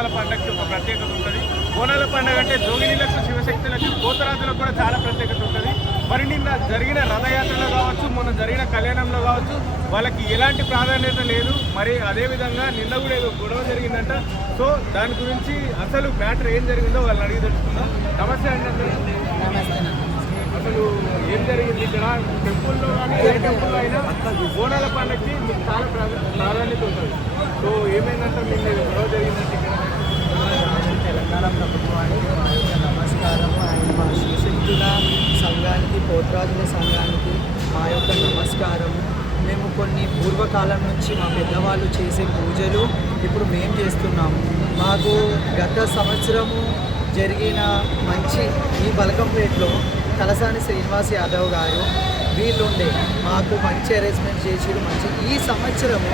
బోనాల పండుగకి ఒక ప్రత్యేకత ఉంటుంది. బోనాల పండుగ అంటే జోగినీలకు శివశక్తులకు పోతరాజులకు కూడా చాలా ప్రత్యేకత ఉంటుంది. మరి నిన్న జరిగిన రథయాత్రలో కావచ్చు మొన్న జరిగిన కళ్యాణంలో కావచ్చు వాళ్ళకి ఎలాంటి ప్రాధాన్యత లేదు. మరి అదేవిధంగా నిన్న కూడా ఏదో గొడవ జరిగిందంట. సో దాని గురించి అసలు మ్యాటర్ ఏం జరిగిందో వాళ్ళని అడిగి తెలుసుకుందాం. నమస్తే అండి అసలు ఏం జరిగింది ఇక్కడ? టెంపుల్లో కానీ ఏ టెంపుల్లో అయినా బోనాల పండుగకి మీకు చాలా ప్రాధా- ప్రాధాన్యత ఉంటుంది. సో ఏమైందంటే? నిన్న గొడవ జరిగిందంటే. తెలంగాణ ప్రభుత్వానికి మా యొక్క నమస్కారము అండ్ మా శివశక్తుల సంఘానికి పోత్రాజుల సంఘానికి మా యొక్క నమస్కారము మేము కొన్ని పూర్వకాలం నుంచి మా పెద్దవాళ్ళు చేసే పూజలు ఇప్పుడు మేము చేస్తున్నాము మాకు గత సంవత్సరము జరిగిన మంచి ఈ బలకంపేటలో తలసాని శ్రీనివాస్ యాదవ్ గారు వీళ్ళుండే మాకు మంచి అరేంజ్మెంట్ చేసిరు. మంచి ఈ సంవత్సరము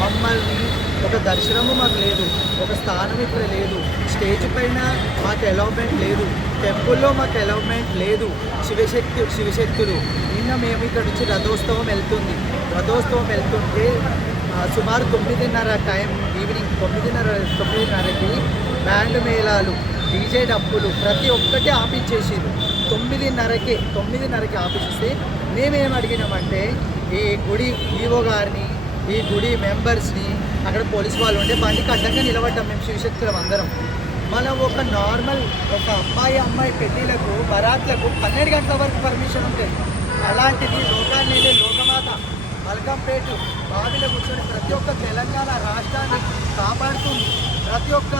మమ్మల్ని ఒక దర్శనము మాకు లేదు. ఒక స్థానం ఇక్కడ లేదు. స్టేజ్ పైన మాకు అలౌమెంట్ లేదు. టెంపుల్లో మాకు అలౌమెంట్ లేదు. శివశక్తి శివశక్తులు. నిన్న మేము ఇక్కడ నుంచి రథోత్సవం వెళ్తుంది. రథోత్సవం వెళ్తుంటే సుమారు తొమ్మిదిన్నర టైం ఈవినింగ్ తొమ్మిదిన్నర తొమ్మిదిన్నరకి బ్యాండ్ మేళాలు డీజే డప్పులు ప్రతి ఒక్కటి ఆపించేసిరు తొమ్మిదిన్నరకి తొమ్మిదిన్నరకి ఆపించేస్తే మేమేం అడిగినామంటే ఈ గుడి ఈవో గారిని ఈ గుడి మెంబర్స్ని అక్కడ పోలీస్ వాళ్ళు ఉండే బండికి అడ్డంగా నిలబడ్డాం మేము శివశక్తులం అందరం. మనం ఒక నార్మల్ ఒక అమ్మాయి అమ్మాయి పెళ్ళిళ్ళకు బరాత్లకు పన్నెండు గంటల వరకు పర్మిషన్ ఉంటుంది అలాంటిది లోకాన్ని లోకమాత మల్కంపేట బావిలో కూర్చొని ప్రతి ఒక్క తెలంగాణ రాష్ట్రాన్ని కాపాడుతుంది. ప్రతి ఒక్క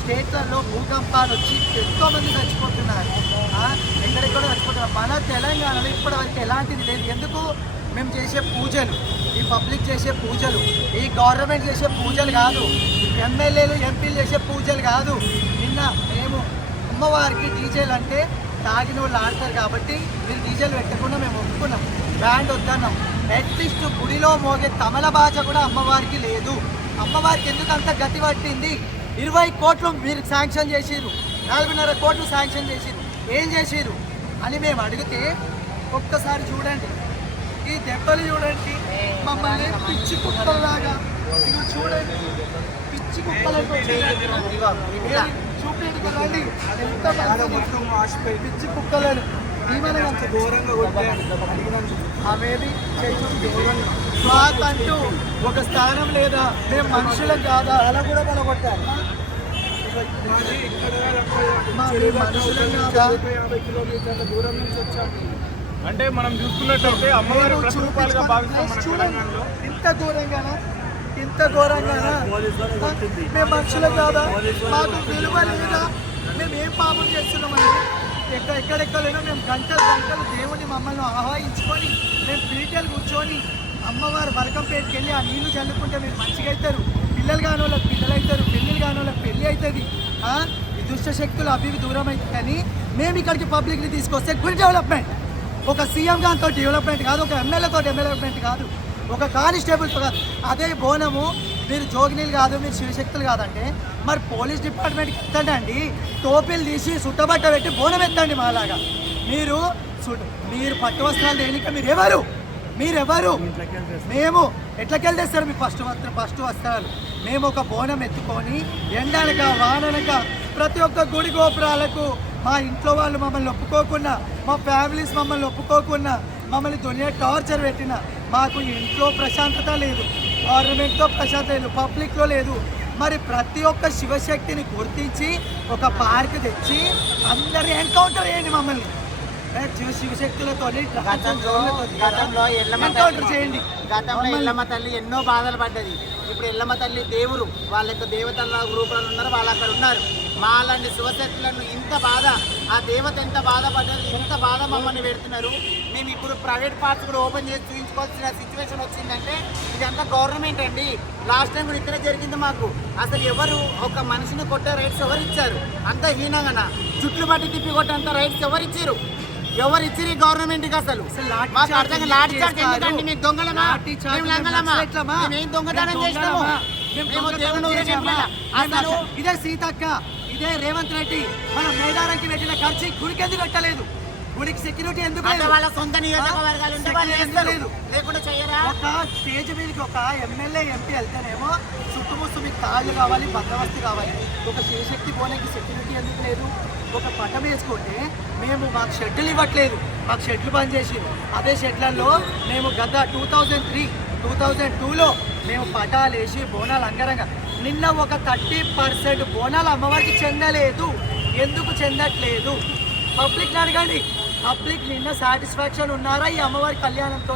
స్టేట్లలో భూకంపాలు వచ్చి ఎంతోమంది చచ్చిపోతున్నారు. ఆ, ఎక్కడెక్కడో చచ్చిపోతున్నారు. మన తెలంగాణలో ఇప్పటివరకు ఎలాంటిది లేదు. ఎందుకు? మేము చేసే పూజలు ఈ పబ్లిక్ చేసే పూజలు ఈ గవర్నమెంట్ చేసే పూజలు కాదు. ఎమ్మెల్యేలు ఎంపీలు చేసే పూజలు కాదు. నిన్న మేము అమ్మవారికి డీజేలు అంటే తాగిన వాళ్ళు ఆడతారు కాబట్టి మీరు డీజేలు పెట్టకుండా మేము ఒప్పుకున్నాం. బ్యాండ్ వద్దన్నాం. అట్లీస్ట్ గుడిలో మోగే తమల భాష కూడా అమ్మవారికి లేదు. అమ్మవారికి ఎందుకు అంత గతి పట్టింది? ఇరవై కోట్లు మీరు శాంక్షన్ చేసిర్రు. నాలుగున్నర కోట్లు శాంక్షన్ చేసిర్రు. ఏం చేసిర్రు? అని మేము అడిగితే ఒక్కసారి చూడండి. ఈ దెబ్బలు చూడండి. మమ్మల్ని పిచ్చి కుక్కల్లాగా చూడండి. పిచ్చి కుక్కలతో చూడండి కదండి ఎంత బాగా పిచ్చి కుక్కలను ఈమెను అంత ఘోరంగా ఆమెది మాకంటూ ఒక స్థానం లేదా మేము మనుషులం కాదా అలా కూడా కాదా అంటే మనం చూసుకున్నట్టయితే అమ్మవారి ఇంత ఘోరంగానా ఇంత ఘోరంగానా మేము మనుషులం కాదా? మాకు విలువ లేదా? మేము ఏం పాపం చేస్తున్నామని ఎక్కడ ఎక్కడెక్కడైనా మేము గంటలు గంటలు దేవుని మమ్మల్ని ఆహ్వానించుకొని మేము పీటలు కూర్చొని అమ్మవారు వరకంపేటకి వెళ్ళి ఆ నీళ్ళు చల్లుకుంటే మీరు మంచిగా అవుతారు పిల్లలు కాని వాళ్ళకి పిల్లలు అవుతారు పెళ్ళిళ్ళు కాని వాళ్ళకి పెళ్ళి అవుతుంది ఈ దుష్ట శక్తులు అవి ఇవి దూరం అవుతుంది కానీ మేము ఇక్కడికి పబ్లిక్ని తీసుకొస్తే గుడ్ డెవలప్మెంట్. ఒక సీఎం గారితో డెవలప్మెంట్ కాదు ఒక ఎమ్మెల్యేతో డెవలప్మెంట్ కాదు. ఒక కానిస్టేబుల్ అదే బోనము మీరు జోగినీలు కాదు మీరు శివశక్తులు కాదంటే మరి పోలీస్ డిపార్ట్మెంట్కి ఎత్తండి అండి టోపీలు తీసి సుట్టబట్ట పెట్టి బోనం ఎత్తండి మాలాగా. మీరు మీరు పట్టు వస్త్రాలు లేనిక మీరు ఎవరు మీరెవరు? మేము ఎట్లకెళ్ళేస్తారు మీ ఫస్ట్ వస్త్రం ఫస్ట్ వస్త్రాలు? మేము ఒక బోనం ఎత్తుకొని ఎండనక వాననక ప్రతి ఒక్క గుడి గోపురాలకు మా ఇంట్లో వాళ్ళు మమ్మల్ని ఒప్పుకోకుండా మా ఫ్యామిలీస్ మమ్మల్ని ఒప్పుకోకుండా మమ్మల్ని దునియా టార్చర్ పెట్టిన. మాకు ఇంట్లో ప్రశాంతత లేదు గవర్నమెంట్తో ప్రశాంతత లేదు పబ్లిక్లో లేదు. మరి ప్రతి ఒక్క శివశక్తిని గుర్తించి ఒక పార్క్ తెచ్చి అందరి ఎన్కౌంటర్ చేయండి మమ్మల్ని. శివ శివశక్తులతో గతంలో గతంలో ఎల్లమ్మ ఎన్కౌంటర్ తల్లి చేయండి. గతంలో ఎల్లమ్మ తల్లి ఎన్నో బాధలు పడ్డది. ఇప్పుడు ఎల్లమ్మ తల్లి దేవుడు వాళ్ళ యొక్క దేవతల రూపాలు ఉన్నారు వాళ్ళు అక్కడ ఉన్నారు. మా లాంటి శివశక్తులను ఇంత బాధ ఆ దేవత ఎంత బాధపడ్డది ఇంత బాధ మమ్మల్ని పెడుతున్నారు. మేము ఇప్పుడు ప్రైవేట్ పార్ట్స్ కూడా ఓపెన్ చేసి చూపించుకోవాల్సిన సిచ్యువేషన్ వచ్చిందంటే ఇదంతా గవర్నమెంట్ అండి. లాస్ట్ టైం కూడా ఇక్కడే జరిగింది మాకు. అసలు ఎవరు ఒక మనిషిని కొట్టే రైట్స్ ఎవరు ఇచ్చారు? అంత హీనంగా చుట్లు పట్టి తిప్పి కొట్టేంత రైట్స్ ఎవరు ఇచ్చారు? ఎవరు ఇచ్చిరి గవర్నమెంట్కి అసలు? అసలు లాఠీ మాకు చార్జ్ అర్థం ఎందుకు లాఠీ చార్జ్ చేస్తారు? ఎందుకండి? మేము దొంగలమా? మేము లంగలమా? మేము దొంగతనం చేసినాము? మేము అసలు ఇదే సీతక్క. ఇదే రేవంత్ రెడ్డి. మన మేడారంకి పెట్టిన ఖర్చు గుడికెందుకు పెట్టలేదు? గుడికి సెక్యూరిటీ ఎందుకు లేదు? వాళ్ళ సొంత నియోజకవర్గాలు. లేకుండా చెయ్యరా ఒక స్టేజ్ మీదకి ఒక ఎమ్మెల్యే ఎంపీ వెళ్తేనేమో చుట్టుముట్టు మీకు తాళ్ళు కావాలి బందోబస్తు కావాలి. ఒక శివశక్తి పోనీకి సెక్యూరిటీ ఎందుకు లేదు? ఒక పట్టం వేసుకుంటే మేము మాకు షెడ్యూల్ ఇవ్వట్లేదు. మాకు షెడ్లు బంద్ చేసి అదే షెడ్లలో మేము గత two thousand three two thousand టూలో మేము పటాలు వేసి బోనాలు అంగరంగా నిన్న ఒక థర్టీ పర్సెంట్ బోనాలు అమ్మవారికి చెందలేదు. ఎందుకు చెందట్లేదు? పబ్లిక్ అడగండి. పబ్లిక్ నిన్న సాటిస్ఫాక్షన్ ఉన్నారా ఈ అమ్మవారి కళ్యాణంతో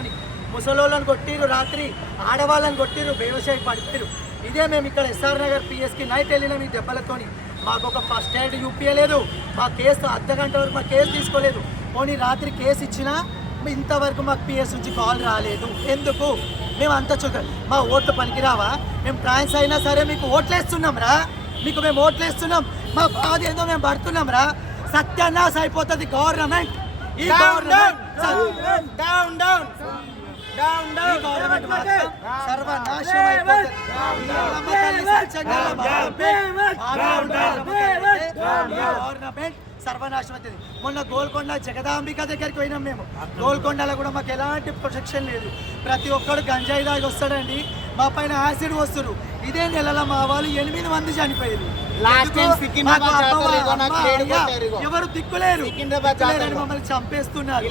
ముసలోళ్ళని కొట్టిరు రాత్రి ఆడవాళ్ళని కొట్టిరు వ్యవసాయ పడిపిరు ఇదే మేము ఇక్కడ ఎస్ఆర్ నగర్ పిఎస్కి నైట్ వెళ్ళిన మీ దెబ్బలతోని. మాకు ఒక ఫస్ట్ ఎయిడ్ చూపించలేదు మా కేసు అర్ధ గంట వరకు మా కేసు తీసుకోలేదు. పోనీ రాత్రి కేసు ఇచ్చినా ఇంతవరకు మాకు పిఎస్ నుంచి కాల్ రాలేదు. ఎందుకు? మేము అంత చుక్క మా ఓట్లు పనికిరావా? మేము ట్రాన్స్ అయినా సరే మీకు ఓట్లేస్తున్నాం రా. మీకు మేము ఓట్లేస్తున్నాం. మా బాధ ఏదో మేము పడుతున్నాం రా. సత్యానాశ అయిపోతుంది గవర్నమెంట్ ఈ గవర్నమెంట్ డౌన్ డౌన్ అయిపోతుంది. ఈ గవర్నమెంట్ సర్వనాశం అవుతుంది. మొన్న గోల్కొండ జగదాంబిక దగ్గరికి పోయినాం మేము. గోల్కొండలో కూడా మాకు ఎలాంటి ప్రొటెక్షన్ లేదు. ప్రతి ఒక్కడు గంజాయి దాకా వస్తాడండి. మా పైన యాసిడ్ వస్తారు ఇదే నెలలో మా వాళ్ళు ఎనిమిది మంది చనిపోయారు ఎవరు దిక్కులేరు. మమ్మల్ని చంపేస్తున్నారు.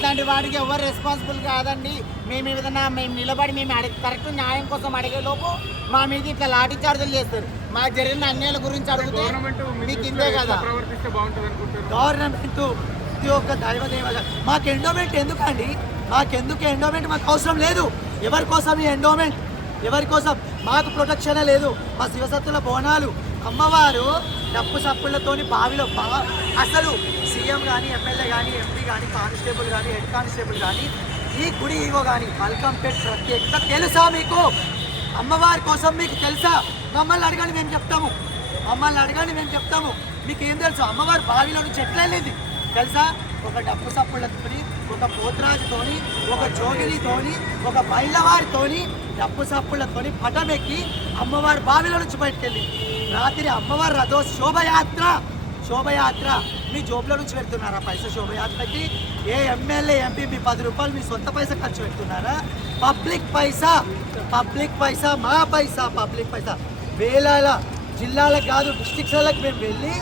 ఇట్లాంటి వాటికి ఎవరు రెస్పాన్సిబుల్ కాదండి. మేము ఏదైనా మేము నిలబడి మేము అడిగి కరెక్ట్ న్యాయం కోసం అడిగే లోపు మా మీద ఇట్లా లాఠీ చార్జీలు చేస్తారు. మాకు జరిగిన అన్యాయాల గురించి అడిగితే మీకు ఇంతే కదా. గవర్నమెంట్ ప్రతి ఒక్క దైవదేవ మాకు ఎండోమెంట్ ఎందుకండి? మాకెందుకు ఎండోమెంట్ మాకు అవసరం లేదు. ఎవరి కోసం ఈ ఎండోమెంట్ ఎవరి కోసం? మాకు ప్రొటెక్షనే లేదు. మా శివసత్తుల బోనాలు. అమ్మవారు డప్పు సప్పులతోని బావిలో బా అసలు సీఎం కానీ ఎమ్మెల్యే కానీ ఎంపీ కానీ కానిస్టేబుల్ కానీ హెడ్ కానిస్టేబుల్ కానీ ఈ గుడి ఈవో కానీ మల్కంపేట్ ప్రత్యేకత తెలుసా మీకు? అమ్మవారి కోసం మీకు తెలుసా? మమ్మల్ని అడగండి మేము చెప్తాము. మమ్మల్ని అడగండి మేము చెప్తాము. మీకు ఏం తెలుసు? అమ్మవారి బావిలో నుంచి ఎట్లా వెళ్ళింది? తెలుసా? ఒక డప్పు సప్పులతోని ఒక పోతరాజుతోని ఒక జోగినితోని ఒక బయలవారితోని డప్పు సప్పులతోని పటమెక్కి అమ్మవారి బావిలో నుంచి బయటకెళ్ళింది రాత్రి అమ్మవారి రథో శోభయాత్ర శోభయాత్ర మీ జోబులో నుంచి పెడుతున్నారా పైసా శోభయాత్రకి ఏ ఎమ్మెల్యే ఎంపీ మీ పది రూపాయలు మీ సొంత పైసా ఖర్చు పెడుతున్నారా? పబ్లిక్ పైసా? పబ్లిక్ పైసా? మా పైసా? పబ్లిక్ పైసా? వేలాల జిల్లాలకు కాదు డిస్టిక్స్లకు మేము వెళ్ళి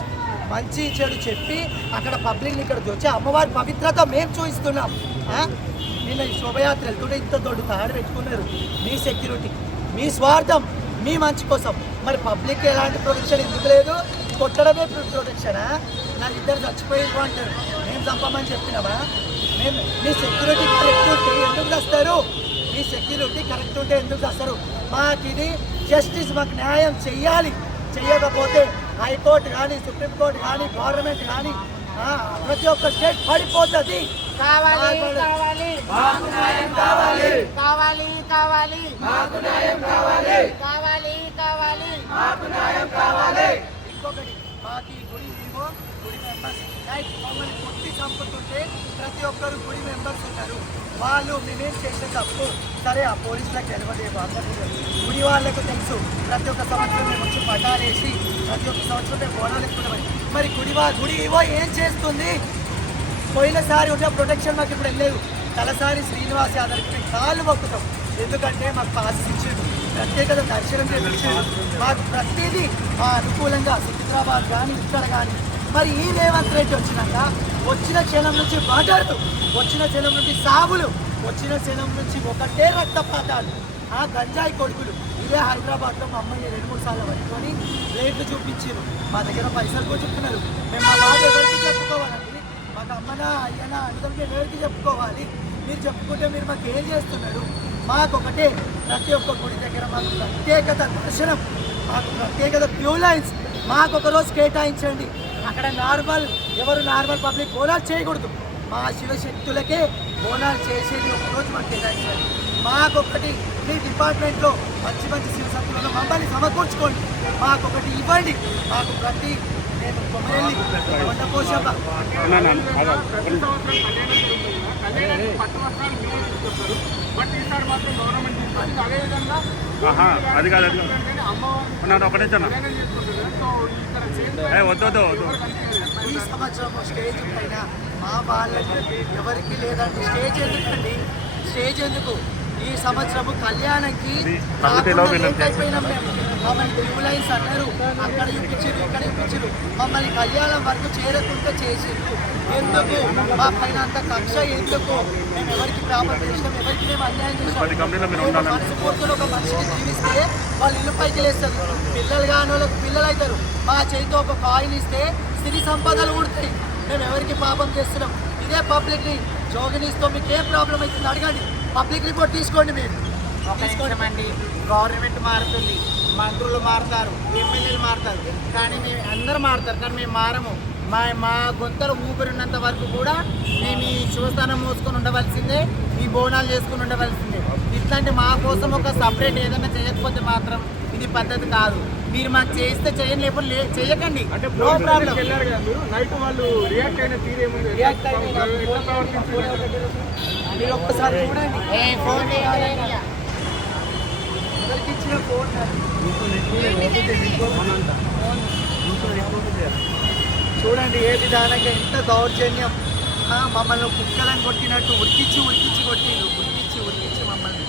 మంచి చెడు చెప్పి అక్కడ పబ్లిక్ని ఇక్కడ వచ్చి అమ్మవారి పవిత్రత మేము చూపిస్తున్నాం నిన్న ఈ శోభయాత్ర వెళ్తుంటే ఇంత దొడ్డు తాడు పెట్టుకున్నారు. మీ సెక్యూరిటీ మీ స్వార్థం మీ మంచి కోసం. మరి పబ్లిక్ ఎలాంటి ప్రొటెక్షన్ ఎందుకు లేదు? కొట్టడమే ప్రొటెక్షనా నాకు ఇద్దరు చచ్చిపోయారు అంటారు మేము చంపమని చెప్పినామా మేము మీ సెక్యూరిటీ కరెక్ట్ ఉంటే ఎందుకు వస్తారు మీ సెక్యూరిటీ కరెక్ట్ ఉంటే ఎందుకు వస్తారు మాకు ఇది జస్టిస్ మాకు న్యాయం చెయ్యాలి. చెయ్యకపోతే హైకోర్టు కానీ సుప్రీంకోర్టు కానీ గవర్నమెంట్ కానీ ప్రతి ఒక్క స్టేట్ పడిపోతుంది. కావాలి కావాలి. కావాలి. కావాలి కావాలి. కావాలి. కావాలి కావాలి. ఇంకొకటి మాకు ఈ గుడి ఏమో గుడి లైక్ నైట్ మమ్మల్ని కొట్టి చంపుతుంటే ప్రతి ఒక్కరు గుడి మెంబర్స్ ఉన్నారు. వాళ్ళు మేమేం చేసే తప్పు సరే ఆ పోలీసులకు తెలియదు అందరికీ గుడి వాళ్ళకు తెలుసు. ప్రతి ఒక్క సంవత్సరం మేము వచ్చి పటాలేసి ప్రతి ఒక్క సంవత్సరం మేము బోనాలు ఎక్కుంటామని మరి గుడి వా గుడి ఇవో ఏం చేస్తుంది? పోయినసారి ఉన్న ప్రొటెక్షన్ మాకు ఇప్పుడు వెళ్ళలేదు తలసారి శ్రీనివాస్ యాదవ్కి మేము కాళ్ళు మొక్కుతాం. ఎందుకంటే మాకు పాస్ ఇచ్చిండు. ప్రత్యేకత దర్శనం చేయించాడు మాకు ప్రతిదీ మా అనుకూలంగా సికింద్రాబాద్ కానీ ఇక్కడ కానీ మరి ఈ రేవంత్ రెడ్డి వచ్చినాక వచ్చిన క్షణం నుంచి మాట్లాడుతూ వచ్చిన క్షణం నుంచి సాగులు వచ్చిన క్షణం నుంచి ఒకటే రక్తపాతాలు. ఆ గంజాయి కొడుకులు ఇదే హైదరాబాద్లో మా అమ్మాయిని రెండు మూడు సార్లు పట్టుకొని రేట్లు చూపించారు. మా దగ్గర పైసలు కూడా చెప్తున్నారు. మేము మా బాధ ఎవరికి చెప్పుకోవాలండి? మాకు అమ్మనా అయ్యనా అందుకే ఎవరికి చెప్పుకోవాలి? మీరు చెప్పుకుంటే మీరు మాకు ఏం చేస్తున్నారు? మాకు ఒకటే ప్రతి ఒక్క గుడి దగ్గర మాకు ప్రత్యేకత దర్శనం మాకు ప్రత్యేకత క్యూ లైన్స్ మాకు ఒకరోజు కేటాయించండి. అక్కడ నార్మల్ ఎవరు నార్మల్ పబ్లిక్ బోనాలు చేయకూడదు. మా శివశక్తులకే బోనాలు చేసేది ఒకరోజు మాకు కేటాయించాలి మాకొకటి మీ డిపార్ట్మెంట్లో మంచి మంచి శివశక్తులను మమ్మల్ని సమకూర్చుకోండి. మాకొకటి ఇవ్వండి. మాకు ప్రతి నేను కొమ్మరెల్లి కొండపోషమ్మ. ప్రతి సంవత్సరం కళ్యాణం జరుగుతుంది కదా, కళ్యాణానికి పట్టు వస్త్రాలు మీరే తీసుకొస్తారు. బట్ ఈసారి మాత్రం గవర్నమెంట్ తీసుకొచ్చింది అదేవిధంగా ఆహా, అది కాదు, అది కాదు. ఒకటే వద్దు వద్దు వద్దు. ఈ సంవత్సరం స్టేజ్ పైన మా వాళ్ళకి ఎవరికి లేదండి స్టేజ్ ఎందుకండి? స్టేజ్ ఎందుకు? ఈ సంవత్సరము కళ్యాణంకి అయిపోయినాం మేము? మమ్మల్ని బ్లూ లైన్స్ అన్నారు అక్కడ చూపించారు ఇక్కడ చూపించారు మమ్మల్ని కళ్యాణం వరకు చేరకుండా చేసిండ్రు ఎందుకు? మా పైన అంత కక్ష ఎందుకు? మేము ఎవరికి ప్రాపర్ చేసినాం ఎవరికి మేము అన్యాయం ఉండాలని. మనసు కోరుకుని ఒక మనిషిని జీవిస్తే వాళ్ళు ఇల్లు పైకి లేస్తారు. పిల్లలు కాని వాళ్ళకి పిల్లలు అవుతారు. మా చేతితో ఒక కాయిన్ ఇస్తే సిరి సంపదలు ఊడతాయి. మేము ఎవరికి పాపం చేస్తున్నాం? ఇదే పబ్లిక్ని జోగినిస్తో మీకు ఏం ప్రాబ్లం అవుతుంది? అడగండి. పబ్లిక్ రిపోర్ట్ తీసుకోండి మీరు. అండి. గవర్నమెంట్ మారుతుంది. మంత్రులు మారుతారు ఎమ్మెల్యేలు మారుతారు. కానీ మేము అందరూ మారుతారు కానీ మేము మారము. మా మా గొంతలు ఊపిరినంత వరకు కూడా మేము ఈ శివస్థానం మోసుకొని ఉండవలసిందే ఈ బోనాలు చేసుకుని ఉండవలసిందే. ఇట్లాంటి మా కోసం ఒక సపరేట్ ఏదైనా చేయకపోతే మాత్రం ఇది పద్ధతి కాదు. మీరు మాకు చేస్తే చేయండి లేకపోతే లే- చేయకండి. అంటే నో ప్రాబ్లం నైట్ వాళ్ళు రియాక్ట్ అయిన తీరేముంది మీరు ఒక్కసారి చూడండి. ఫోన్ చేయాలి. చూడండి ఏ విధానంగా ఎంత దౌర్జన్యం. మమ్మల్ని కుక్కలను కొట్టినట్టు ఉరికిచ్చి ఉరికిచ్చి కొట్టిండు ఉరికిచ్చి ఉరికిచ్చి మమ్మల్ని.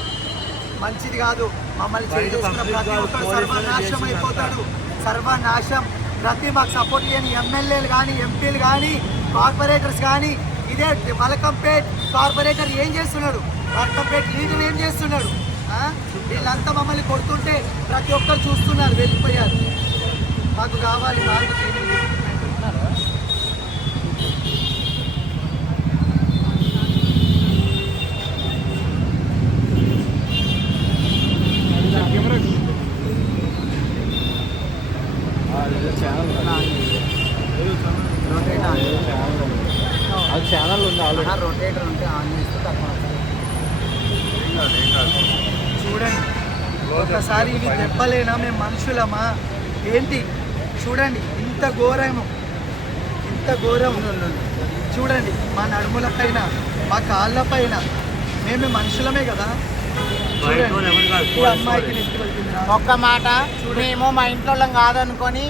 మంచిది కాదు. మమ్మల్ని చేసిన ప్రతి ఒక్కరు సర్వనాశం అయిపోతాడు సర్వనాశం. ప్రతి మాకు సపోర్ట్ చేయని ఎమ్మెల్యేలు కానీ ఎంపీలు కానీ కార్పొరేటర్స్ కానీ ఇదే మలకంపేట్ కార్పొరేటర్ ఏం చేస్తున్నాడు? మలకంపేట్ లీడర్ ఏం చేస్తున్నాడు? వీళ్ళంతా మమ్మల్ని కొడుతుంటే ప్రతి ఒక్కరు చూస్తున్నారు వెళ్ళిపోయారు. మాకు కావాలి మాకు అది ఛానల్ ఉంది ఆల్రెడీ రొటేటర్ ఉంటే ఆన్ చేస్తే తక్కువ చూడండి దెబ్బలేనా మేము మనుషులమా? ఏంటి? చూడండి ఇంత ఘోరము. ఇంత ఘోరం చూడండి మా నడుముల పైన మా కాళ్ళ పైన. మేము మనుషులమే కదా. ఒక్క మాట మేము మా ఇంట్లో కాదనుకొని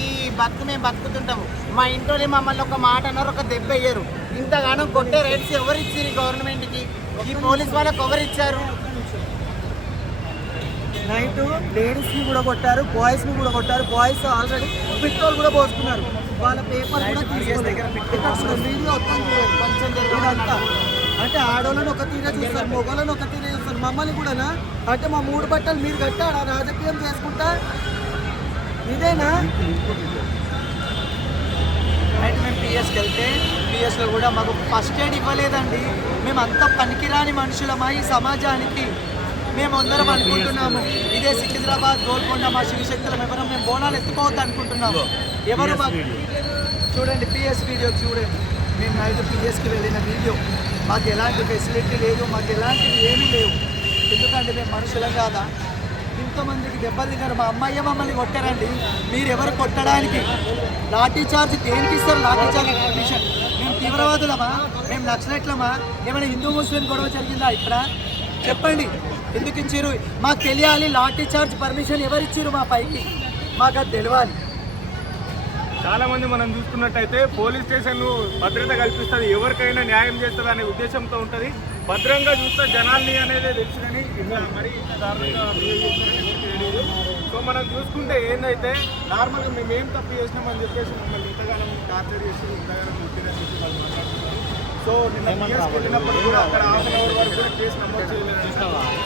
ఈ బతుకు మేము బతుకుతుంటాము. మా ఇంట్లో మమ్మల్ని ఒక మాట అన్నారు ఒక దెబ్బ వేయరు. ఇంతగానో కొట్టే రేట్స్ ఎవరు ఇచ్చారు ఈ గవర్నమెంట్కి ఈ పోలీస్ వాళ్ళకి ఎవరు ఇచ్చారు నైట్ లేడీస్ని కూడా కొట్టారు బాయ్స్ని కూడా కొట్టారు. బాయ్స్ ఆల్రెడీ పెట్రోల్ కూడా పోసుకున్నారు. వాళ్ళ పేపర్ కూడా వీడియో మొత్తం చూడండి. కొంచెం అంటే ఆడోళ్ళని ఒక తీరే చూస్తారు మొగోళ్ళని ఒక తీరే చూస్తారు. మమ్మల్ని కూడా అంటే మా మూడు బట్టలు మీరు కట్టారా రాజకీయం చేసుకుంటా? ఇదేనా? నైట్ మేము పిఎస్కి వెళ్తే పిఎస్లో కూడా మాకు ఫస్ట్ ఎయిడ్ ఇవ్వలేదండి. మేము అంత పనికిరాని మనుషులమా ఈ సమాజానికి? మేము అందరం అనుకుంటున్నాము. ఇదే సికింద్రాబాద్ గోల్కొండ మా శివశక్తులం ఎవరం మేము బోనాలు ఎత్తుకోవద్దు అనుకుంటున్నాము. ఎవరు చూడండి పిఎస్ వీడియో చూడండి. మేము నైట్ పిఎస్కి వెళ్ళిన వీడియో. మాకు ఎలాంటి ఫెసిలిటీ లేదు మాకు ఎలాంటివి ఏమీ లేవు. ఎందుకంటే మేము మనుషులం కాదా? ఇంతమందికి దెబ్బలు తిన్నారు. మా అమ్మాయి మమ్మల్ని కొట్టారండి. మీరు ఎవరు కొట్టడానికి? లాఠీ చార్జ్ దేనికి ఇస్తారు? లాఠీ చార్జ్ పర్మిషన్ మేము తీవ్రవాదులమా? మేము నక్సలైట్లమా? ఏమైనా హిందూ ముస్లిం గొడవ జరిగిందా ఇక్కడ? చెప్పండి. ఎందుకు ఇచ్చారు? మాకు తెలియాలి లాఠీ చార్జ్ పర్మిషన్ ఎవరు ఇచ్చారు మా పైకి? మాకు అది తెలియాలి చాలామంది మనం చూసుకున్నట్టయితే పోలీస్ స్టేషన్ భద్రత కల్పిస్తుంది. ఎవరికైనా న్యాయం చేస్తుంది అనే ఉద్దేశంతో ఉంటుంది. భద్రంగా చూస్తే జనాల్ని అనేది తెలుసు ఇట్లా మరి ఇంత దారుణంగా తెలియదు. సో మనం చూసుకుంటే ఏందైతే నార్మల్గా మేము ఏం తప్పు చేసినామని చెప్పేసి మమ్మల్ని ఇంతగానం టార్చర్ చేసి ఇంతగానం చెప్పి సో నిన్న పిఎస్కి వెళ్ళినప్పుడు కూడా అక్కడ హాఫ్ అన్ అవర్ వరకు కూడా కేసు నమోదు చేయలేదు.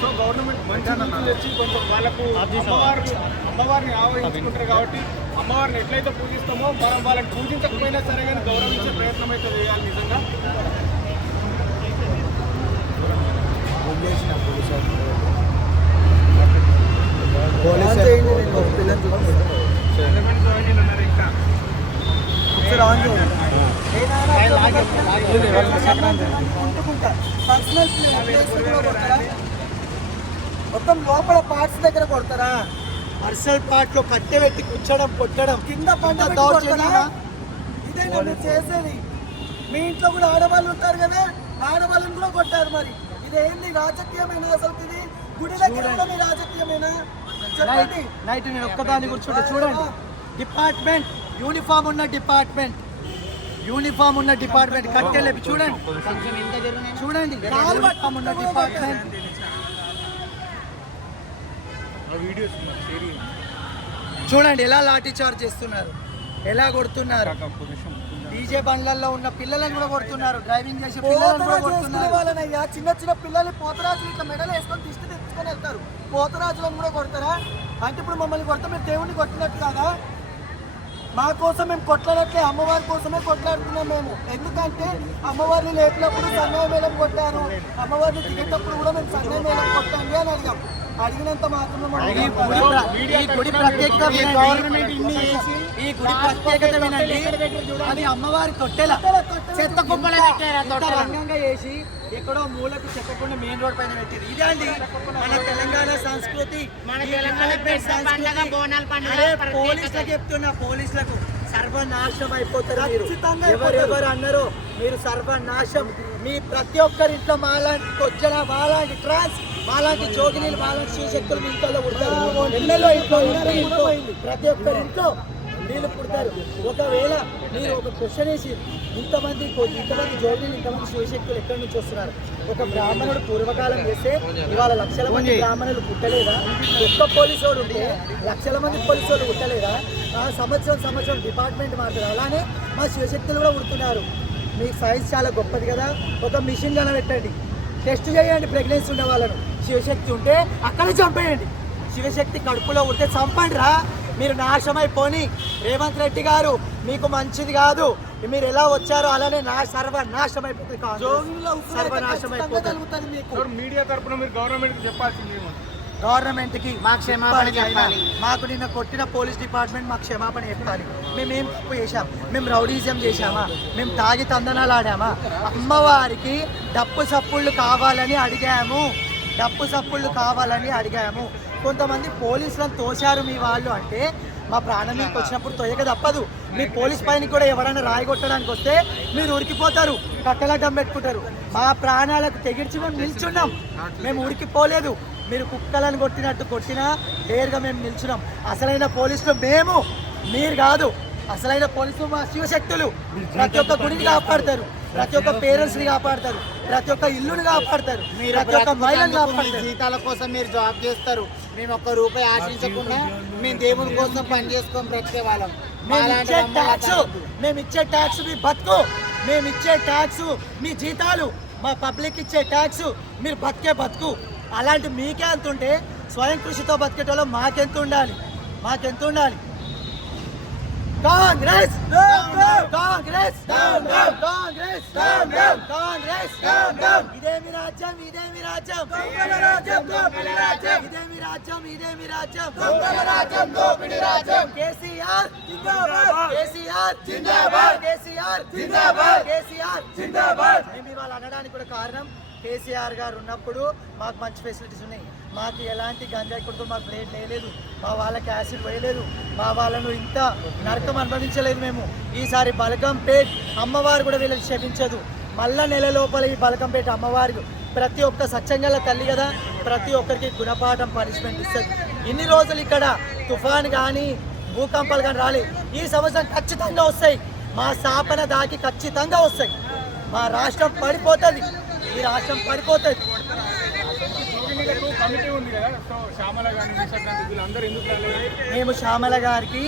సో గవర్నమెంట్ మంచి తెచ్చి కొంచెం వాళ్ళకు అమ్మవారిని అమ్మవారిని ఆవహించుకుంటారు కాబట్టి అమ్మవారిని ఎట్లయితే పూజిస్తామో మనం వాళ్ళని పూజించకపోయినా సరే కానీ గౌరవించే ప్రయత్నం అయితే చేయాలి నిజంగా. జాయిన్ ఉన్నారు ఇంకా. మొత్తం లోపల పార్ట్స్ దగ్గర కొడతారా? పర్సనల్ పార్ట్లో కట్టె పెట్టి కూర్చోడం కొట్టడం. కింద పంట దౌర్జన్యమా ఇదేనా మీరు చేసేది? మీ ఇంట్లో కూడా ఆడవాళ్ళు ఉంటారు కదా? ఆడవాళ్ళని కూడా కొట్టారు మరి. ఇదేంది రాజకీయమేనా అసలు ఇది? గుడి దగ్గర కూడా మీ రాజకీయమేనా? నైట్ నైట్ నేను ఒక్కదాన్ని కూర్చుంటే చూడండి. డిపార్ట్మెంట్ యూనిఫామ్ ఉన్న డిపార్ట్మెంట్. యూనిఫామ్ ఉన్న డిపార్ట్మెంట్ కట్టెలేపి చూడండి. చూడండి యూనిఫామ్ ఉన్న డిపార్ట్మెంట్. చూడండి ఎలా లాఠీ చార్జ్ చేస్తున్నారు ఎలా కొడుతున్నారు. డీజే బండ్లలో ఉన్న పిల్లలను కూడా కొడుతున్నారు డ్రైవింగ్ చేసే పిల్లలను కూడా కొడుతున్నారు. వాళ్ళనయ్యా. చిన్న చిన్న పిల్లలు పోతరాజు ఇట్లా మెడలు వేసుకొని దిష్టి తెచ్చుకొని వెళ్తారు. పోతరాజులను కూడా కొడతారా? అంటే ఇప్పుడు మమ్మల్ని కొడితే మేము దేవుడిని కొట్టినట్టు కాదా? మా కోసం మేము కొట్లాడట్లే అమ్మవారి కోసమే కొట్లాడుతున్నాం మేము. ఎందుకంటే అమ్మవారిని లేపినప్పుడు సన్నయ్య మేళం కొట్టారు. అమ్మవారిని దిగేటప్పుడు కూడా మేము సన్నయ్య మేళం కొట్టండి అని అడిగాం. అడిగినంత మాత్రమే ఈ గుడి ప్రత్యేకత ఈ గుడి ప్రత్యేకత వినండి. అది అమ్మవారి తొట్టెల. చెత్త కుప్పల. రంగంగా చేసి ఎక్కడో మూలకు చెప్పకుండా మెయిన్ రోడ్ పైన పెట్టింది ఇదే అండి. మన తెలంగాణ సంస్కృతి. మన తెలంగాణ. పోలీసులకు చెప్తున్నా. పోలీసులకు సర్వనాశనం అయిపోతారు మీరు. ఎవరెవరు అన్నారో మీరు సర్వనాశం. మీ ప్రతి ఒక్కరి ఇంట్లో మాలాంటి కొచ్చన మాలాంటి ట్రాన్స్ మాలాంటి జోగినీలు మాలాంటి శివశక్తులు మీ ఇంట్లో పుడతారు. ఎన్నెల్లో ఇంట్లో ఇంట్లో ఇంట్లో ప్రతి ఒక్కరి ఇంట్లో వీళ్ళు పుడతారు. ఒకవేళ మీరు ఒక క్వశ్చన్ వేసి ఇంతమంది ఇంతమంది జోగిని ఇంతమంది శివశక్తులు ఎక్కడి నుంచి వస్తున్నారు? ఒక బ్రాహ్మణుడు పూర్వకాలం చేస్తే ఇవాళ లక్షల మంది బ్రాహ్మణులు పుట్టలేదా? ఒక్క పోలీసు వాడు ఉంటే లక్షల మంది పోలీసు వాళ్ళు పుట్టలేదా? ఆ సంవత్సరం సంవత్సరం డిపార్ట్మెంట్ మారుతారు అలానే మా శివశక్తులు కూడా పుడుతున్నారు. మీ సైజ్ చాలా గొప్పది కదా. ఒక మిషన్ కనబెట్టండి. టెస్ట్ చేయండి ప్రెగ్నెన్సీ ఉన్న వాళ్ళను. శివశక్తి ఉంటే అక్కడే చంపేయండి. శివశక్తి కడుపులో ఉంటే చంపండి రా మీరు నాశమైపోని రేవంత్ రెడ్డి గారు మీకు మంచిది కాదు. మీరు ఎలా వచ్చారో అలానే నా సర్వనాశం అయిపోతుంది సర్వనాశం అయిపోతుంది సార్ మీడియా తరపున మీరు గవర్నమెంట్ చెప్పాల్సింది? గవర్నమెంట్కి మాకు క్షమాపణ చెప్పాలి. మాకు నిన్న కొట్టిన పోలీస్ డిపార్ట్మెంట్ మాకు క్షమాపణ చెప్పాలి. మేము ఏం తప్పు చేశాం? మేము రౌడీజం చేశామా? మేము తాగి తందనాలు ఆడామా? అమ్మవారికి డప్పు సప్పుళ్ళు కావాలని అడిగాము. డప్పు సప్పుళ్ళు కావాలని అడిగాము. కొంతమంది పోలీసులను తోశారు మీ వాళ్ళు అంటే మా ప్రాణం మీకు వచ్చినప్పుడు తొయ్యక తప్పదు. మీ పోలీస్ పైన కూడా ఎవరైనా రాయగొట్టడానికి వస్తే మీరు ఉరికిపోతారు కట్టలడ్డం పెట్టుకుంటారు. మా ప్రాణాలకు తెగించి మేము నిల్చున్నాం. మేము ఉరికిపోలేదు. మీరు కుక్కలను కొట్టినట్టు కొట్టినా డేర్గా మేము నిల్చున్నాం. అసలైన పోలీసులు మేము మీరు కాదు. అసలైన పోలీసులు మా శివశక్తులు. ప్రతి ఒక్క గుడిని కాపాడతారు. ప్రతి ఒక్క పేరెంట్స్ని కాపాడతారు. ప్రతి ఒక్క ఇల్లుని కాపాడతారు. మీరు ప్రతి ఒక్క మహిళని కాపాడతారు. జీతాల కోసం మీరు జాబ్ చేస్తారు. మేము ఒక్క రూపాయి ఆశించకుండా మేము దేవుని కోసం పని చేసుకొని బ్రతికే వాళ్ళం. మేము ఇచ్చే ట్యాక్స్. మేము ఇచ్చే ట్యాక్స్ మీ బతుకు. మేము ఇచ్చే ట్యాక్స్ మీ జీతాలు. మా పబ్లిక్ ఇచ్చే ట్యాక్స్ మీరు బతికే బతుకు. అలాంటి మీకే అంత ఉంటే స్వయం కృషితో బతికేటోళ్ళు మాకెంత ఉండాలి? మాకెంత ఉండాలి? కాంగ్రెస్! కాంగ్రెస్! కాంగ్రెస్! కాంగ్రెస్! ఇదేమి రాజ్యం? ఇదేమి రాజ్యం? ఇదేమి రాజ్యం? ఇదేమి రాజ్యం? కేసీఆర్ కేసీఆర్ జిందాబాద్! కేసీఆర్ జిందాబాద్! కేసీఆర్ జిందాబాద్! మేము ఇవాళ అనడానికి కూడా కారణం కేసీఆర్ గారు ఉన్నప్పుడు మాకు మంచి ఫెసిలిటీస్ ఉన్నాయి. మాకు ఎలాంటి గంజాయి కొడుతూ మాకు బ్లేడ్ వేయలేదు. మా వాళ్ళకి యాసిడ్ వేయలేదు మా వాళ్ళను ఇంత నరకం అనుభవించలేదు మేము. ఈసారి బలకంపేట్ అమ్మవారు కూడా వీళ్ళకి క్షమించదు. మళ్ళా నెల లోపల ఈ బలకంపేట అమ్మవారు ప్రతి ఒక్క సత్యంగల తల్లి కదా ప్రతి ఒక్కరికి గుణపాఠం పనిష్మెంట్ ఇస్తుంది. ఇన్ని రోజులు ఇక్కడ తుఫాన్ కానీ భూకంపాలు కానీ రాలే. ఈ సంవత్సరం ఖచ్చితంగా వస్తాయి. మా స్థాపన దాకి ఖచ్చితంగా వస్తాయి. మా రాష్ట్రం పడిపోతుంది. ఈ రాష్ట్రం పడిపోతుంది. మీకు కమిటీ ఉంది కదా సో శ్యామల కానీ నిశాంత్ వీళ్ళందరూ ఎందుకు రాలేదు? మేము శ్యామల గారికి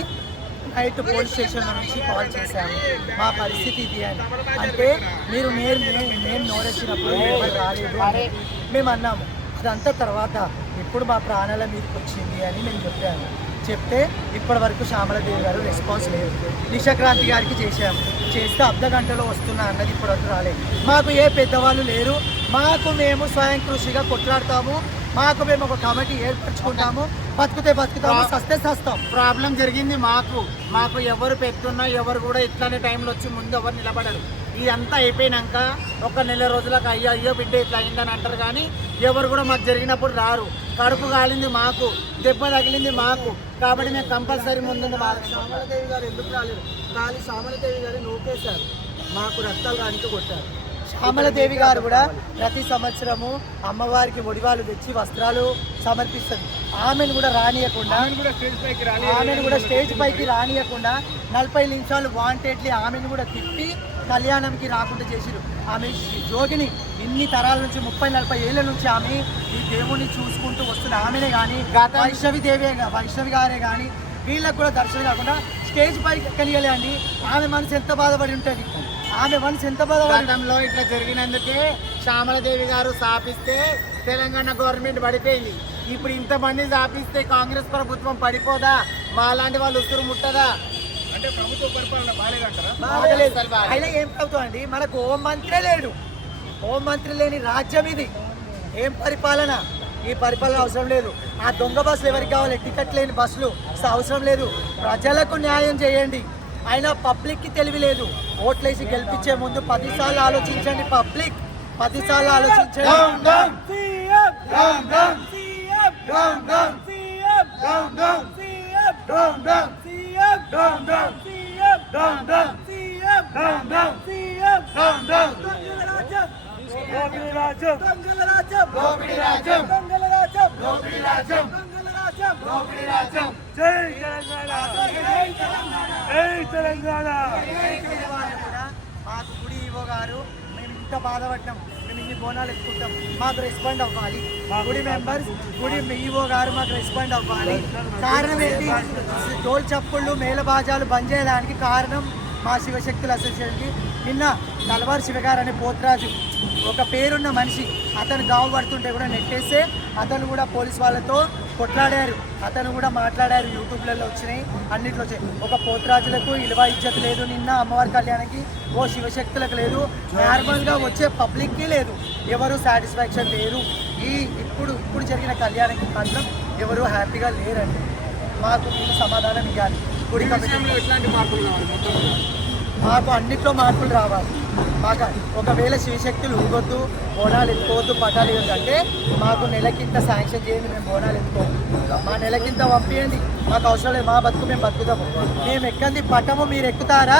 నైట్ పోలీస్ స్టేషన్ నుంచి కాల్ చేశాము. మా పరిస్థితి ఇది అని. అంటే మీరు నేను మేము నోరెచ్చినప్పుడు రాలేదు అని మేము అన్నాము. అదంతా తర్వాత ఇప్పుడు మా ప్రాణాల మీదకి వచ్చింది అని మేము చెప్పాము. చెప్తే ఇప్పటి వరకు శ్యామలదేవి గారు రెస్పాన్స్ లేదు. నిషాక్రాంతి గారికి చేశాము చేస్తే అర్ధ గంటలో వస్తున్నా అన్నది ఇప్పటివరకు రాలేదు. మాకు ఏ పెద్దవాళ్ళు లేరు. మాకు మేము స్వయం కృషిగా కొట్లాడతాము. మాకు మేము ఒక కమిటీ ఏర్పరచుకుంటాము. బతుకుతే బతుకుతాము సస్తే సస్తాం. ప్రాబ్లం జరిగింది మాకు. మాకు ఎవరు పెట్టున్నా ఎవరు కూడా ఇట్లానే టైంలో వచ్చి ముందు ఎవరు నిలబడరు. ఇదంతా అయిపోయినాక ఒక నెల రోజులకు అయ్యో అయ్యో బిడ్డ ఇట్లా అయిందని అంటారు కానీ ఎవరు కూడా మాకు జరిగినప్పుడు రారు. కడుపు కాలింది మాకు దెబ్బ తగిలింది మాకు. కాబట్టి మేము కంపల్సరీ ముందు మాకు శ్యామలదేవి గారు ఎందుకు రాలేదు? ఖాళీ శ్యామలదేవి గారు నూకేశారు. మాకు రక్తాలు రానికి కొట్టారు. శ్యామలదేవి గారు కూడా ప్రతి సంవత్సరము అమ్మవారికి ఒడివాలు తెచ్చి వస్త్రాలు సమర్పిస్తుంది ఆమెను కూడా రానియకుండా ఆమెను కూడా స్టేజ్ పైకి రాని ఆమెను కూడా స్టేజ్ పైకి రానియకుండా నలభై నిమిషాలు వాంటెడ్లీ ఆమెను కూడా తిప్పి కళ్యాణంకి రాకుండా చేసిరు. ఆమె జోగిని ఇన్ని తరాల నుంచి ముప్పై నలభై ఏళ్ళ నుంచి ఆమె ఈ దేవుణ్ణి చూసుకుంటూ వస్తున్న ఆమెనే కానీ గతం- వైష్ణవి దేవే వైష్ణవి గారే కానీ వీళ్ళకు కూడా దర్శనం కాకుండా స్టేజ్ పైకి ఎక్కనియలే అండి. ఆమె మనసు ఎంత బాధపడి ఉంటుంది? ఆమె మనసు ఎంత బాధపడి గతంలో ఇట్లా జరిగినందుకే శ్యామలదేవి గారు స్థాపిస్తే తెలంగాణ గవర్నమెంట్ పడిపోయింది. ఇప్పుడు ఇంతమంది స్థాపిస్తే కాంగ్రెస్ ప్రభుత్వం పడిపోదా? మా లాంటి వాళ్ళు ఉసురు ముట్టదా? అంటే ప్రభుత్వ పరిపాలన బాగాలేదంటారా బాగలేదు. అయినా ఏం ప్రభుత్వం అండి? మనకు హోం మంత్రే లేడు. హోం మంత్రి లేని రాజ్యం ఇది. ఏం పరిపాలన? ఈ పరిపాలన అవసరం లేదు. ఆ దొంగ బస్సులు ఎవరికి కావాలి? టికెట్ లేని బస్సులు అసలు అవసరం లేదు. ప్రజలకు న్యాయం చేయండి. అయినా పబ్లిక్కి తెలివి లేదు. ఓట్లేసి గెలిపించే ముందు పదిసార్లు ఆలోచించండి పబ్లిక్. పదిసార్లు ఆలోచించండి. కూడా మాకు గుడి ఇవ్వగారు మేము ఇంత బాధపడ్డాం. బోనాలు ఎత్తుకుంటాం మాకు రెస్పాండ్ అవ్వాలి. గుడి మెంబర్స్ గుడి ఈవో గారు మాకు రెస్పాండ్ అవ్వాలి. కారణం ఏంటి? డోల్ చప్పుళ్ళు మేళబాజాలు బంద్ చేయడానికి కారణం మా శివశక్తుల అసోసియేషన్కి. నిన్న తలవారు శివగారు అనే పోతరాజు ఒక పేరున్న మనిషి అతను గావు పడుతుంటే కూడా నెట్టేస్తే అతను కూడా పోలీస్ వాళ్ళతో కొట్లాడారు. అతను కూడా మాట్లాడారు యూట్యూబ్లలో వచ్చినాయి అన్నిట్లో వచ్చాయి. ఒక పోతరాజులకు ఇలువ ఇజ్జత్ లేదు నిన్న అమ్మవారి కళ్యాణానికి ఓ శివశక్తులకు లేదు. నార్మల్గా వచ్చే పబ్లిక్కి లేదు. ఎవరు సాటిస్ఫాక్షన్ లేరు. ఈ ఇప్పుడు ఇప్పుడు జరిగిన కళ్యాణానికి మాత్రం ఎవరు హ్యాపీగా లేరండి. మాకు మీరు సమాధానం ఇవ్వాలి. గుడి కమిటీ. ఎట్లాంటి మార్పులు మొత్తం మాకు అన్నిట్లో మార్పులు రావాలి. మాకు ఒకవేళ శ్రీశక్తులు ఊగొద్దు బోనాలు ఎత్తుకోవద్దు పటాలు ఇవ్వద్దు అంటే మాకు నెలకింత శాంక్షన్ చేయండి మేము బోనాలు ఎత్తుకోము మా నెలకింత పంపించండి మాకు అవసరం లేదు మా బతుకు మేము బతుకుతాము. మేము ఎక్కంది పటము మీరు ఎక్కుతారా?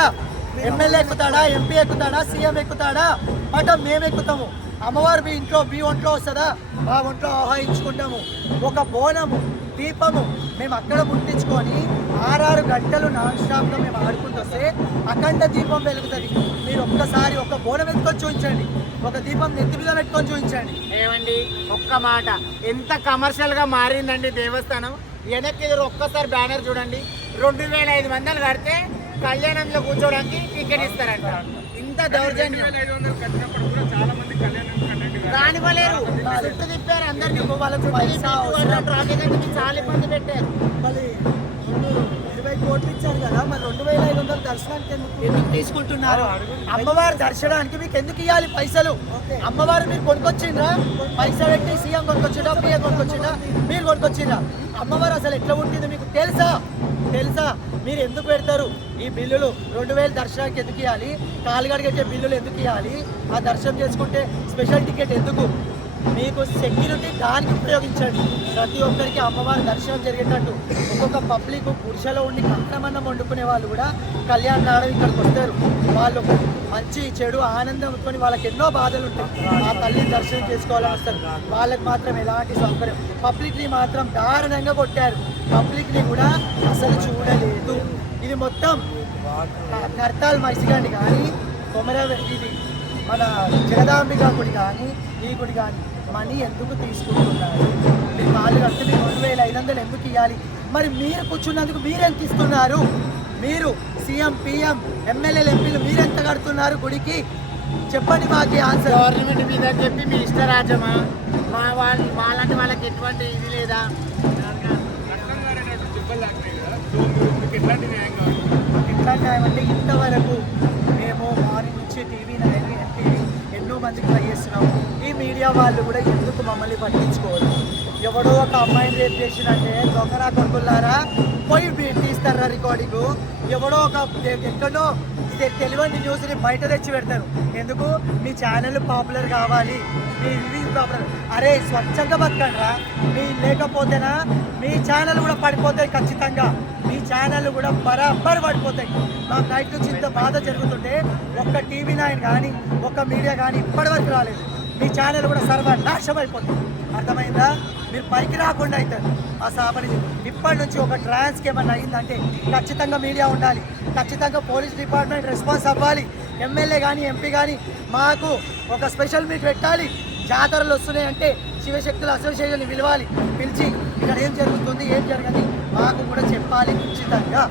ఎమ్మెల్యే ఎక్కుతాడా? ఎంపీ ఎక్కుతాడా? సీఎం ఎక్కుతాడా? పటం మేము ఎక్కుతాము. అమ్మవారు మీ ఇంట్లో మీ ఒంట్లో వస్తుందా? మా ఒంట్లో ఆహ్వానించుకుంటాము. ఒక బోనము దీపము మేము అక్కడ ముట్టించుకొని ఆరారు గంటలు నాన్ స్టాప్గా మేము ఆడుకుంటూ వస్తే అఖండ దీపం వెలుగుతుంది. మీరు ఒక్కసారి ఒక బోనం ఎత్తుకొని చూపించండి. ఒక దీపం నెత్తి మీద పెట్టుకొని చూపించండి. ఏమండి? ఒక్క మాట. ఎంత కమర్షియల్గా మారిందండి దేవస్థానం? వెనక్కి ఎదురు ఒక్కసారి బ్యానర్ చూడండి. రెండు వేల ఐదు వందలు కడితే కళ్యాణంలో కూర్చోడానికి టికెట్ ఇస్తారంట. ఇంత దౌర్జన్యం. రానివ్వలేరు. చుట్టూ తిప్పారు అందరినీ. అంటే మీకు చాలా ఇబ్బంది పెట్టారు. ఇరవై కోట్లు ఇచ్చారు కదా మరి రెండు వేల ఐదు వందల దర్శనానికి ఎందుకు ఎందుకు తీసుకుంటున్నారు? అమ్మవారి దర్శనానికి మీకు ఎందుకు ఇవ్వాలి పైసలు? అమ్మవారు మీరు కొనుక్కొచ్చిండ్రా? పైసలు పెట్టి సీఎం కొనుక్కొచ్చిండ్రా పిఎం కొనుక్కొచ్చిండ్రా మీరు కొనుక్కొచ్చిండ్రా? అమ్మవారు అసలు ఎట్లా ఉంటుంది మీకు తెలుసా? తెలుసా? మీరు ఎందుకు పెడతారు? ఈ బిల్లులు రెండు వేలు దర్శనానికి ఎందుకు ఇవ్వాలి కాలుగడిగట్టే బిల్లులు ఎందుకు ఇవ్వాలి ఆ దర్శనం చేసుకుంటే స్పెషల్ టికెట్ ఎందుకు? మీకు సెక్యూరిటీ దానికి ఉపయోగించండి. ప్రతి ఒక్కరికి అమ్మవారి దర్శనం జరిగేటట్టు. ఒక్కొక్క పబ్లిక్ పురుషలో ఉండి కన్నమన్నం వండుకునే వాళ్ళు కూడా కళ్యాణ నాడవి ఇక్కడికి వస్తారు. వాళ్ళు మంచి చెడు ఆనందం కొని వాళ్ళకి ఎన్నో బాధలు ఉంటాయి. ఆ తల్లిని దర్శనం చేసుకోవాలని వస్తారు. వాళ్ళకి మాత్రం ఎలాంటి సౌకర్యం? పబ్లిక్ని మాత్రం దారుణంగా కొట్టారు. పబ్లిక్ని కూడా అసలు చూడలేదు. ఇది మొత్తం కర్తాల్ మైసిగండి కానీ కొమర ఇది మన జగదాంబిక గుడి కానీ ఈ గుడి కానీ మనీ ఎందుకు తీసుకుంటున్నారు? మీరు వాళ్ళు కడితే మీరు రెండు వేల ఐదు వందలు ఎందుకు ఇవ్వాలి మరి మీరు కూర్చున్నందుకు మీరు ఎంత ఇస్తున్నారు? మీరు సీఎం పిఎం ఎమ్మెల్యేలు ఎంపీలు మీరు ఎంత కడుతున్నారు గుడికి? చెప్పండి మాకు ఆన్సర్. గవర్నమెంట్ మీద చెప్పి మీ ఇష్టరాజ్యమా మా వాళ్ళు మాలాంటి వాళ్ళకి ఎటువంటి ఇది లేదా? ఎట్లా అంటే ఇంతవరకు మేము మార్నింగ్ నుంచి టీవీ నైన్ ఎన్టీవీ ఎన్నో మందికి ట్రై చేస్తున్నాం. ఈ మీడియా వాళ్ళు కూడా ఎందుకు మమ్మల్ని పట్టించుకోవాలి ఎవడో ఒక అమ్మాయిని రేపు చేసినంటే దొంగనా కొడుకులారా పోయి తీస్తారా రికార్డింగ్? ఎవడో ఒక ఎక్కడో తెలియని న్యూస్ని బయట తెచ్చి పెడతారు. ఎందుకు? మీ ఛానల్ పాపులర్ కావాలి. మీ ఇది పాపులర్ అరే స్వచ్ఛంగా బతకండి రా మీ లేకపోతేనా? మీ ఛానల్ కూడా పడిపోతాయి ఖచ్చితంగా. ఛానళ్ళు కూడా బరాబర్ పడిపోతాయి. మాకు నైట్ నుంచి ఇంత బాధ జరుగుతుంటే ఒక్క టీవీ నైన్ కానీ ఒక్క మీడియా కానీ ఇప్పటివరకు రాలేదు. మీ ఛానల్ కూడా సర్వనాశం అయిపోతుంది. అర్థమైందా? మీరు పైకి రాకుండా అవుతారు ఆ సాపని ఇప్పటి నుంచి ఒక ట్రాన్స్కి ఏమన్నా అయిందంటే ఖచ్చితంగా మీడియా ఉండాలి. ఖచ్చితంగా పోలీస్ డిపార్ట్మెంట్ రెస్పాన్స్ అవ్వాలి. ఎమ్మెల్యే కానీ ఎంపీ కానీ మాకు ఒక స్పెషల్ మీట్ పెట్టాలి. జాతరలు వస్తున్నాయంటే శివశక్తుల అసోసియేషన్ పిలవాలి. పిలిచి ఇక్కడ ఏం జరుగుతుంది ఏం జరగదు మాకు కూడా చెప్పాలి ఖచ్చితంగా.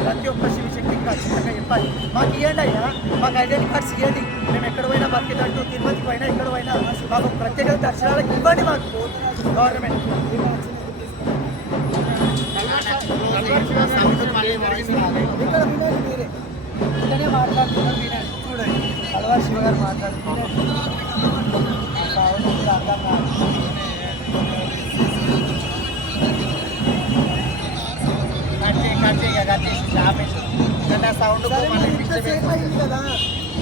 ప్రతి ఒక్క శివశక్తికి ఖచ్చితంగా చెప్పాలి. మాకు ఇవ్వండి అయ్యా. మాకు ఐడెంటి కార్డ్స్ ఇవ్వండి మేము ఎక్కడ పోయినా బతికేటట్టు తిరుపతి పోయినా ఎక్కడ పోయినా మాకు ప్రత్యేక దర్శనాలకు ఇవ్వండి మాకు. గవర్నమెంట్ ఇక్కడ వినండి మీరే. ఇక్కడే మాట్లాడుతున్నారు వినండి చూడండి. అలవారు శివ గారు మాట్లాడుతున్నారు. అర్థం కాదు కట్ చేయి కట్ చేయి ఇక కట్ చేసి ఆపేసి సౌండ్